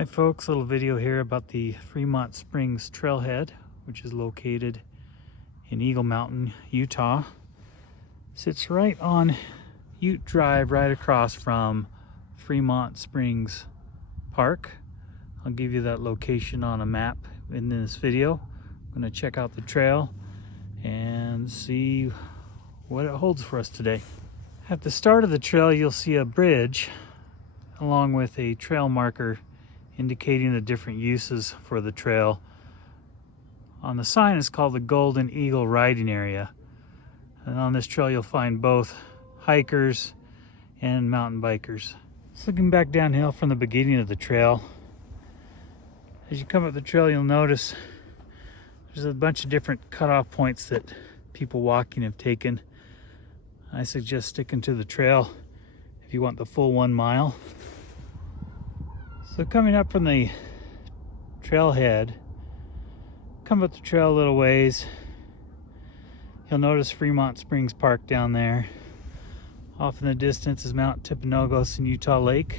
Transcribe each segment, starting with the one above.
Hi folks, little video here about the Freemont Springs Trailhead, which is located in Eagle Mountain, Utah. Sits right on Ute Drive, right across from Freemont Springs Park. I'll give you that location on a map in this video. I'm going to check out the trail and see what it holds for us today. At the start of the trail, you'll see a bridge along with a trail marker indicating the different uses for the trail. On the sign is called the Golden Eagle Riding Area. And on this trail you'll find both hikers and mountain bikers. Just looking back downhill from the beginning of the trail, as you come up the trail you'll notice there's a bunch of different cutoff points that people walking have taken. I suggest sticking to the trail if you want the full 1 mile. So coming up from the trailhead, come up the trail a little ways, you'll notice Freemont Springs Park down there. Off in the distance is Mount Timpanogos and Utah Lake.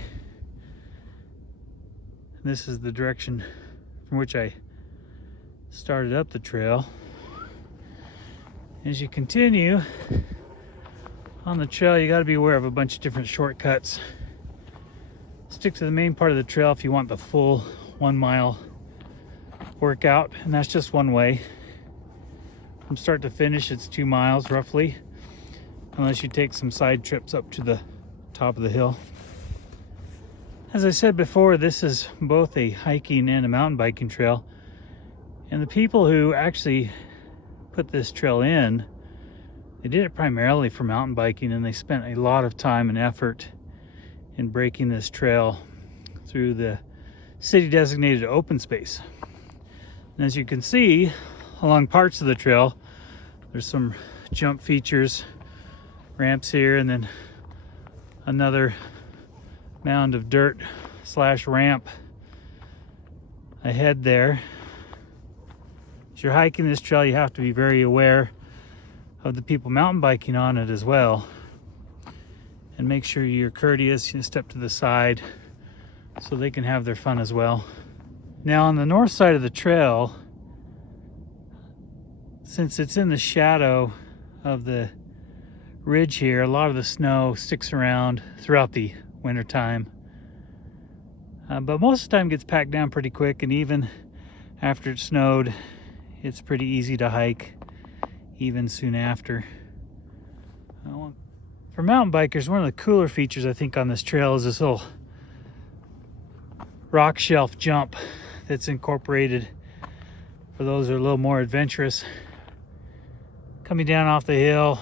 And this is the direction from which I started up the trail. As you continue on the trail, you got to be aware of a bunch of different shortcuts. Stick to the main part of the trail if you want the full 1 mile workout, and that's just one way. From start to finish it's 2 miles roughly, unless you take some side trips up to the top of the hill. As I said before, this is both a hiking and a mountain biking trail, and the people who actually put this trail in, they did it primarily for mountain biking, and they spent a lot of time and effort in breaking this trail through the city designated open space. And as you can see, along parts of the trail there's some jump features, ramps here, and then another mound of dirt / ramp ahead there. As you're hiking this trail you have to be very aware of the people mountain biking on it as well, and make sure you're courteous, you step to the side so they can have their fun as well. Now on the north side of the trail, since it's in the shadow of the ridge here, a lot of the snow sticks around throughout the winter time. But most of the time it gets packed down pretty quick, and even after it snowed, it's pretty easy to hike even soon after. For mountain bikers, one of the cooler features I think on this trail is this little rock shelf jump that's incorporated for those who are a little more adventurous. Coming down off the hill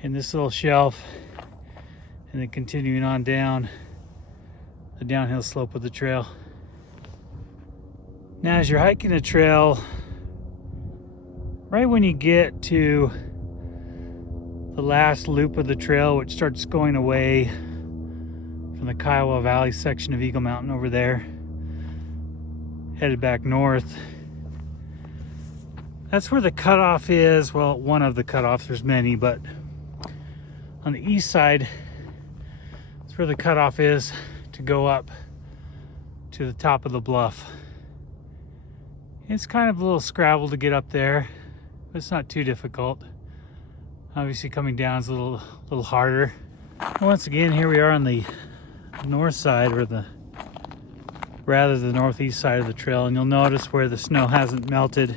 in this little shelf, and then continuing on down the downhill slope of the trail. Now as you're hiking the trail, right when you get to the last loop of the trail, which starts going away from the Kiowa Valley section of Eagle Mountain over there, headed back north, that's where the cutoff is. Well, one of the cutoffs, there's many, but on the east side, that's where the cutoff is to go up to the top of the bluff. It's kind of a little scrabble to get up there, but it's not too difficult. Obviously coming down is a little harder. And once again, here we are on the north side, or the northeast side of the trail, and you'll notice where the snow hasn't melted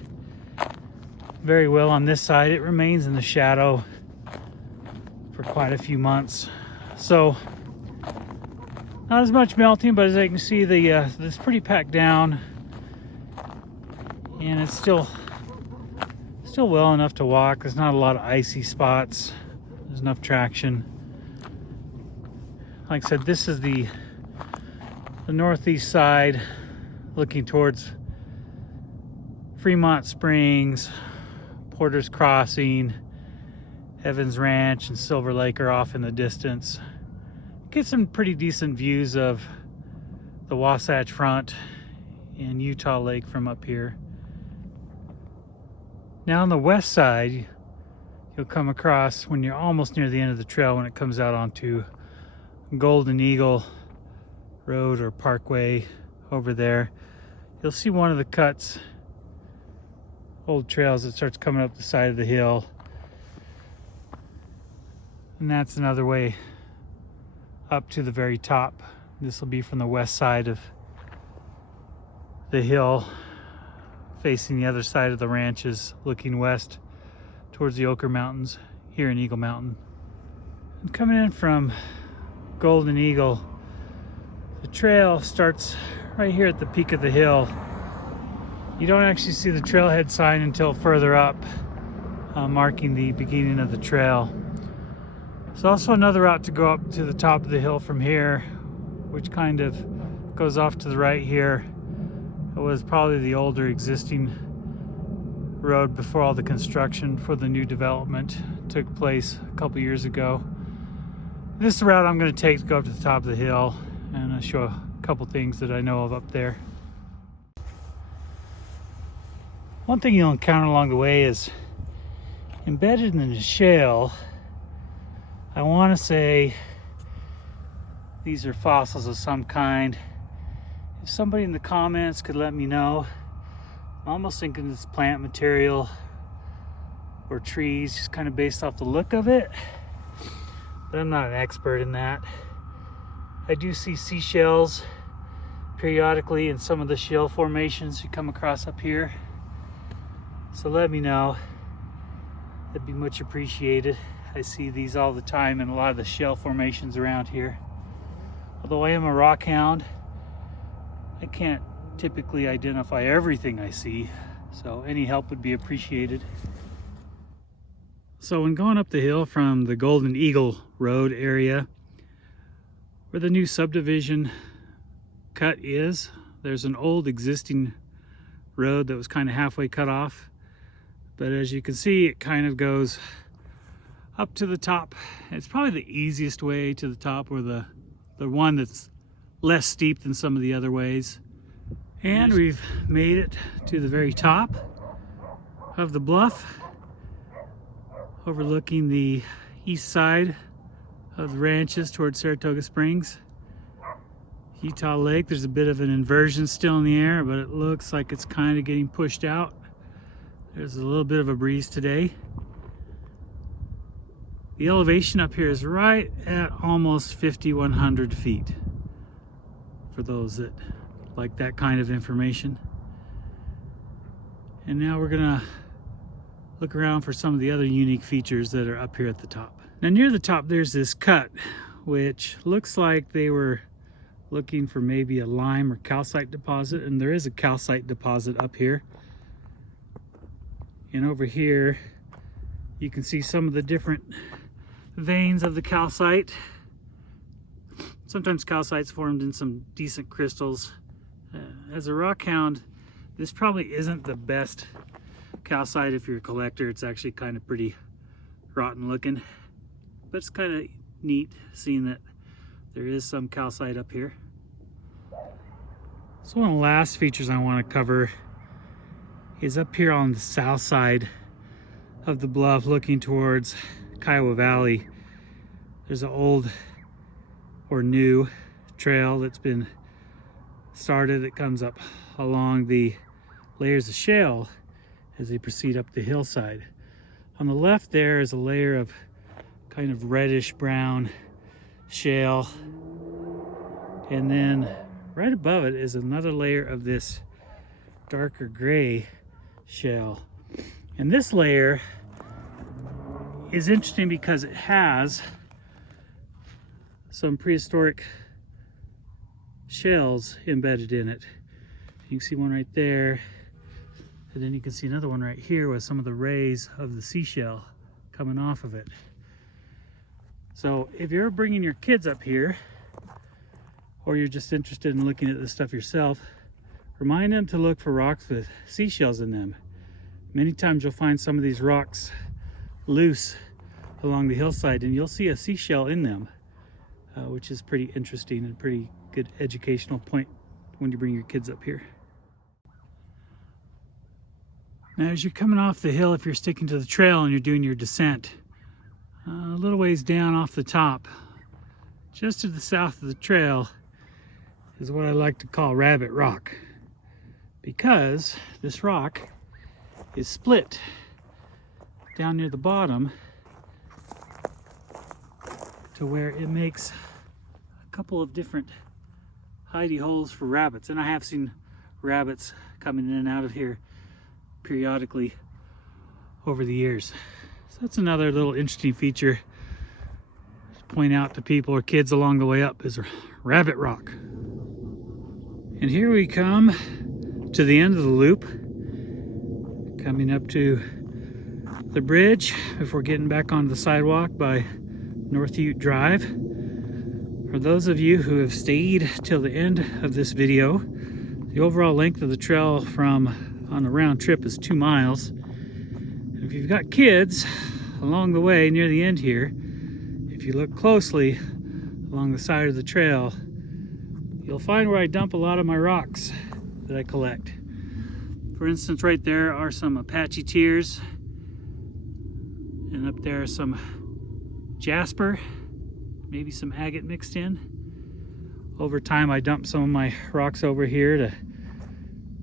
very well on this side. It remains in the shadow for quite a few months, so not as much melting, but as you can see, it's pretty packed down, and it's still well enough to walk. There's not a lot of icy spots. There's enough traction. Like I said, this is the northeast side, looking towards Freemont Springs, Porter's Crossing, Evans Ranch, and Silver Lake are off in the distance. Get some pretty decent views of the Wasatch Front and Utah Lake from up here. Now on the west side, you'll come across, when you're almost near the end of the trail, when it comes out onto Golden Eagle Road or Parkway over there, you'll see one of the cuts, old trails that starts coming up the side of the hill. And that's another way up to the very top. This will be from the west side of the hill, facing the other side of the ranches, looking west towards the Ochre Mountains here in Eagle Mountain. And coming in from Golden Eagle, the trail starts right here at the peak of the hill. You don't actually see the trailhead sign until further up, marking the beginning of the trail. There's also another route to go up to the top of the hill from here, which kind of goes off to the right here. It was probably the older existing road before all the construction for the new development took place a couple years ago. This is the route I'm going to take to go up to the top of the hill, and I'll show a couple things that I know of up there. One thing you'll encounter along the way is embedded in the shale. I want to say these are fossils of some kind. If somebody in the comments could let me know. I'm almost thinking it's plant material or trees, just kind of based off the look of it. But I'm not an expert in that. I do see seashells periodically in some of the shale formations you come across up here. So let me know. That'd be much appreciated. I see these all the time in a lot of the shale formations around here. Although I am a rock hound, I can't typically identify everything I see, so any help would be appreciated. So when going up the hill from the Golden Eagle Road area, where the new subdivision cut is, there's an old existing road that was kind of halfway cut off, but as you can see, it kind of goes up to the top. It's probably the easiest way to the top, or the one that's less steep than some of the other ways. And we've made it to the very top of the bluff, overlooking the east side of the ranches towards Saratoga Springs. Utah Lake, there's a bit of an inversion still in the air, but it looks like it's kind of getting pushed out. There's a little bit of a breeze today. The elevation up here is right at almost 5,100 feet, for those that like that kind of information. And now we're gonna look around for some of the other unique features that are up here at the top. Now near the top there's this cut, which looks like they were looking for maybe a lime or calcite deposit, and there is a calcite deposit up here. And over here you can see some of the different veins of the calcite. Sometimes calcite's formed in some decent crystals. As a rock hound, this probably isn't the best calcite if you're a collector. It's actually kind of pretty rotten looking, but it's kind of neat seeing that there is some calcite up here. So one of the last features I want to cover is up here on the south side of the bluff, looking towards Kiowa Valley. There's an old or new trail that's been started. It comes up along the layers of shale as they proceed up the hillside. On the left there is a layer of kind of reddish brown shale, and then right above it is another layer of this darker gray shale. And this layer is interesting because it has some prehistoric shells embedded in it. You can see one right there, and then you can see another one right here with some of the rays of the seashell coming off of it. So if you're bringing your kids up here, or you're just interested in looking at this stuff yourself, remind them to look for rocks with seashells in them. Many times you'll find some of these rocks loose along the hillside, and you'll see a seashell in them, which is pretty interesting and pretty good educational point when you bring your kids up here. Now as you're coming off the hill, if you're sticking to the trail and you're doing your descent, a little ways down off the top, just to the south of the trail, is what I like to call Rabbit Rock, because this rock is split down near the bottom to where it makes a couple of different hidey holes for rabbits. And I have seen rabbits coming in and out of here periodically over the years. So that's another little interesting feature to point out to people or kids along the way up, is Rabbit Rock. And here we come to the end of the loop, coming up to the bridge before getting back onto the sidewalk by N Ute Drive. For those of you who have stayed till the end of this video, the overall length of the trail from on the round trip is 2 miles. And if you've got kids along the way near the end here, if you look closely along the side of the trail, you'll find where I dump a lot of my rocks that I collect. For instance, right there are some Apache tears, and up there are some jasper, maybe some agate mixed in. Over time, I dump some of my rocks over here to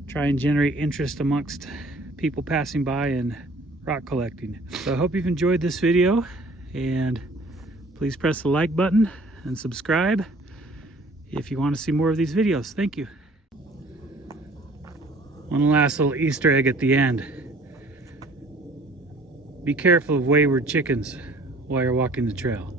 try and generate interest amongst people passing by and rock collecting. So I hope you've enjoyed this video, and please press the like button and subscribe if you want to see more of these videos. Thank you. One last little Easter egg at the end. Be careful of wayward chickens while you're walking the trail.